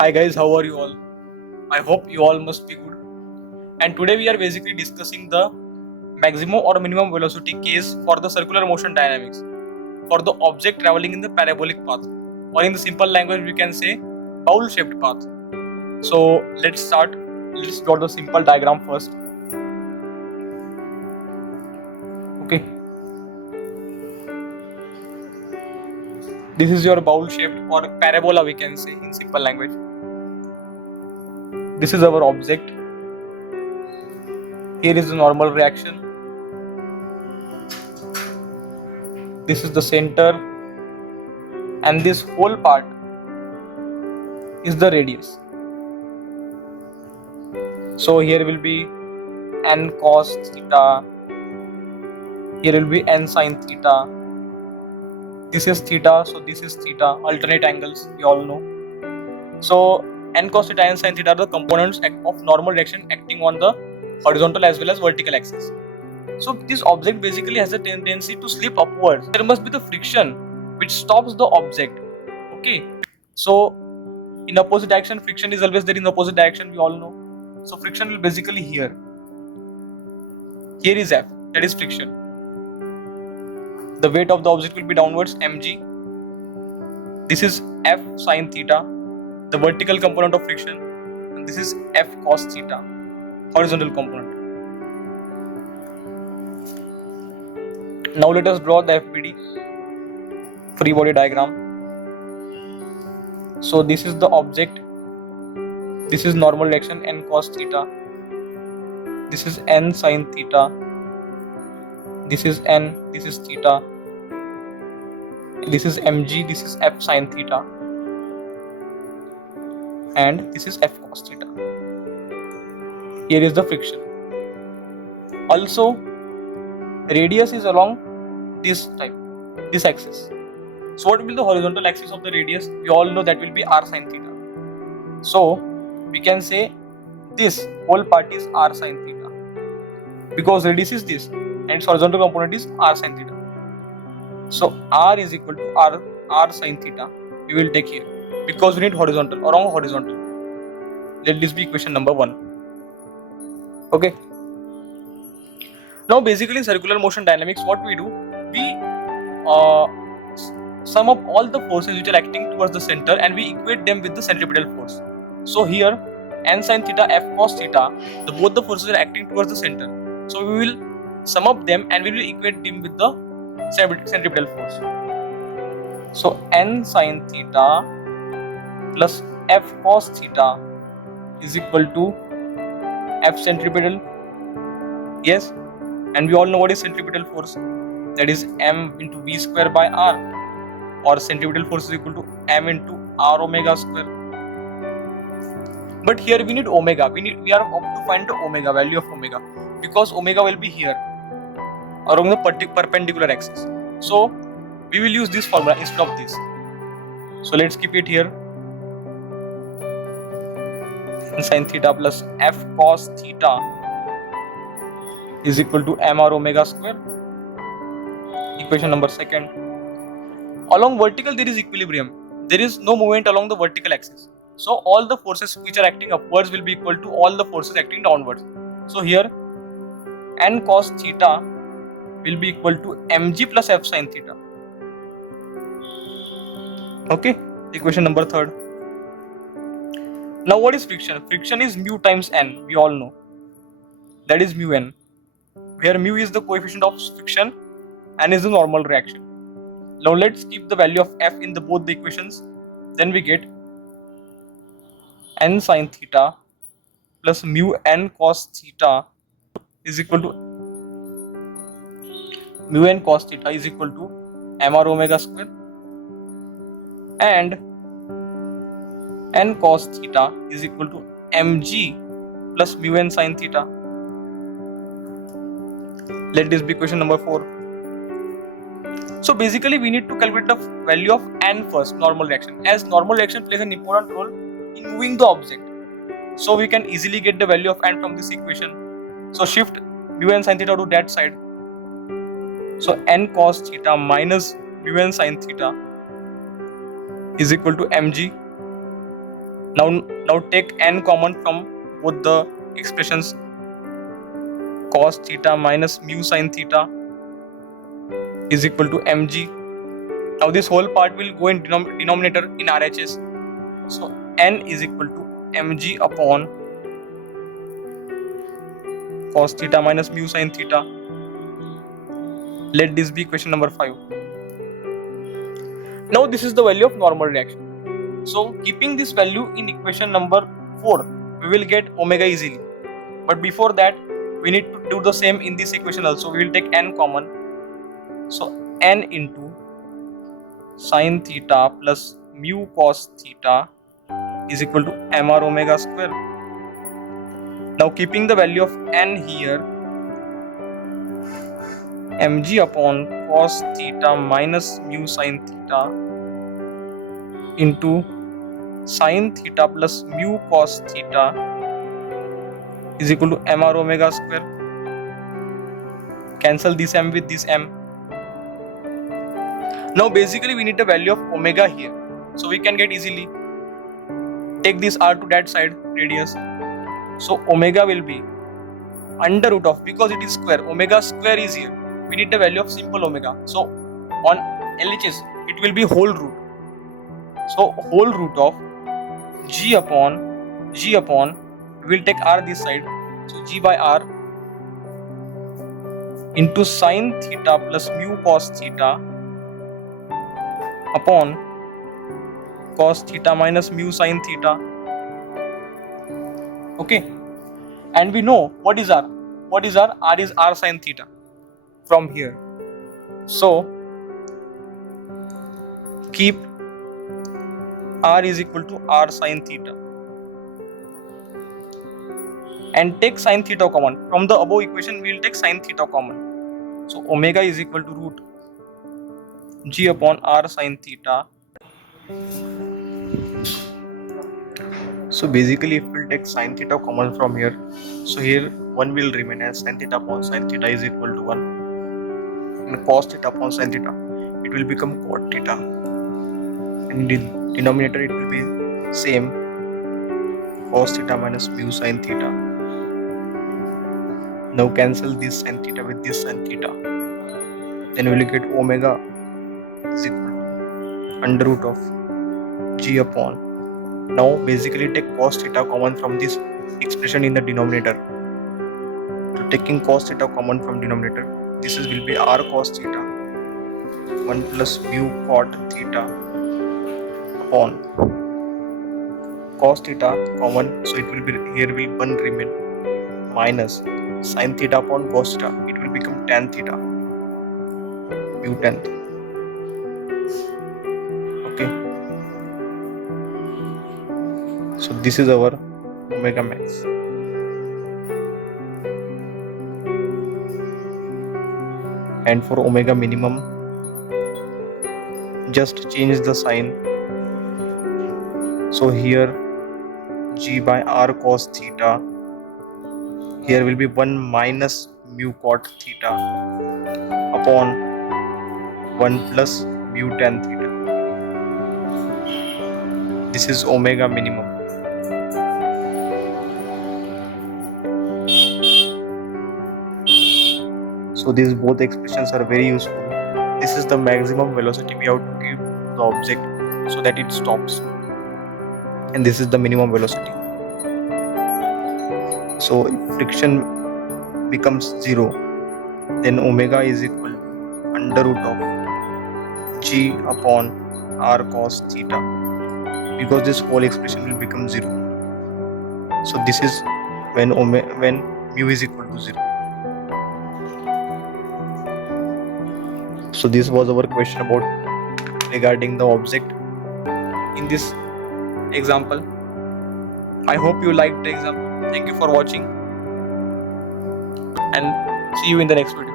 Hi guys, how are you all? I hope you all must be good. And today we are basically discussing the maximum or minimum velocity case for the circular motion dynamics for the object traveling in the parabolic path, or in the simple language we can say bowl shaped path. So let's start. Let's draw the simple diagram first. Okay. This is your bowl shaped or parabola we can say in simple language. This is our object. Here is the normal reaction. This is the center, and this whole part is the radius. So here will be n cos theta, here will be n sin theta, this is theta, so this is theta, alternate angles we all know. So n cos theta and sin theta are the components of normal reaction acting on the horizontal as well as vertical axis. So this object basically has a tendency to slip upwards. There must be the friction which stops the object. Okay, so in opposite direction, friction is always there in opposite direction, we all know. So friction will basically here is F, that is friction. The weight of the object will be downwards, mg. This is F sin theta, the vertical component of friction, and this is F cos theta, horizontal component. Now let us draw the FBD, free body diagram. So this is the object, this is normal reaction n cos theta, this is n sin theta, this is n, this is theta, this is mg, this is f sin theta, and this is f cos theta. Here is the friction. Also, radius is along this axis. So what will be the horizontal axis of the radius? We all know that will be r sin theta. So we can say this whole part is r sin theta, because radius is this and its horizontal component is r sin theta. So r is equal to r sin theta we will take here, because we need horizontal, along horizontal. Let this be equation number 1. Okay. Now basically in circular motion dynamics, what we do, we sum up all the forces which are acting towards the center and we equate them with the centripetal force. So here n sin theta, f cos theta, both the forces are acting towards the center. So we will sum up them and we will equate them with the centripetal force. So n sin theta plus f cos theta is equal to f centripetal. Yes, and we all know what is centripetal force. That is m into v square by r, or centripetal force is equal to m into r omega square. But here we need omega. We are up to find the omega, value of omega, because omega will be here along the perpendicular axis. So we will use this formula instead of this. So let's keep it here. N sin theta plus f cos theta is equal to mr omega square. Equation number 2. Along vertical there is equilibrium. There is no movement along the vertical axis. So all the forces which are acting upwards will be equal to all the forces acting downwards. So here n cos theta will be equal to mg plus f sin theta. Okay, equation number 3. Now what is friction? Friction is mu times n, we all know. That is mu n, where mu is the coefficient of friction and is the normal reaction. Now let's keep the value of f in both the equations. Then we get n sin theta plus mu n cos theta is equal to mr omega square, and n cos theta is equal to mg plus mu n sin theta. Let this be equation number 4. So basically we need to calculate the value of n first, normal reaction, as normal reaction plays an important role in moving the object. So we can easily get the value of n from this equation. So shift mu n sin theta to that side. So n cos theta minus mu n sin theta is equal to mg Now take n common from both the expressions. Cos theta minus mu sin theta is equal to mg. Now this whole part will go in denominator in RHS. So n is equal to mg upon cos theta minus mu sin theta. Let this be equation number 5. Now this is the value of normal reaction. So keeping this value in equation number 4, we will get omega easily. But before that, we need to do the same in this equation also. We will take n common. So n into sin theta plus mu cos theta is equal to mr omega square. Now keeping the value of n here, mg upon cos theta minus mu sin theta into sin theta plus mu cos theta is equal to mr omega square. Cancel this m with this m. Now basically we need the value of omega here, so we can get easily. Take this r to that side, radius. So omega will be under root of, because it is square, omega square is here. We need the value of simple omega. So on LHS it will be whole root. So whole root of g upon we will take r this side. So g by r into sin theta plus mu cos theta upon cos theta minus mu sin theta. Okay, and we know what is r. What is r? R is r sin theta from here. So keep r is equal to r sin theta and take sin theta common. From the above equation we will take sin theta common. So omega is equal to root g upon r sin theta. So basically if we take sin theta common from here, so here 1 will remain as sin theta upon sin theta is equal to 1, and cos theta upon sin theta it will become cot theta, and in denominator it will be same, cos theta minus mu sin theta. Now cancel this sin theta with this sin theta, then we will get omega is equal to under root of g upon. Now basically take cos theta common from this expression in the denominator. So taking cos theta common from denominator, this will be r cos theta 1 plus mu cot theta upon cos theta common, so it will be here will 1 remain minus sin theta upon cos theta, it will become tan theta, mu tan. Okay, so this is our omega max. And for omega minimum, just change the sign. So here g by r cos theta, here will be 1 minus mu cot theta upon 1 plus mu tan theta. This is omega minimum. So these both expressions are very useful. This is the maximum velocity we have to give to the object so that it stops, and this is the minimum velocity. So if friction becomes 0, then omega is equal to under root of g upon r cos theta, because this whole expression will become 0. So this is when mu is equal to 0. So this was our question about regarding the object in this example. I hope you liked the example. Thank you for watching, and see you in the next video.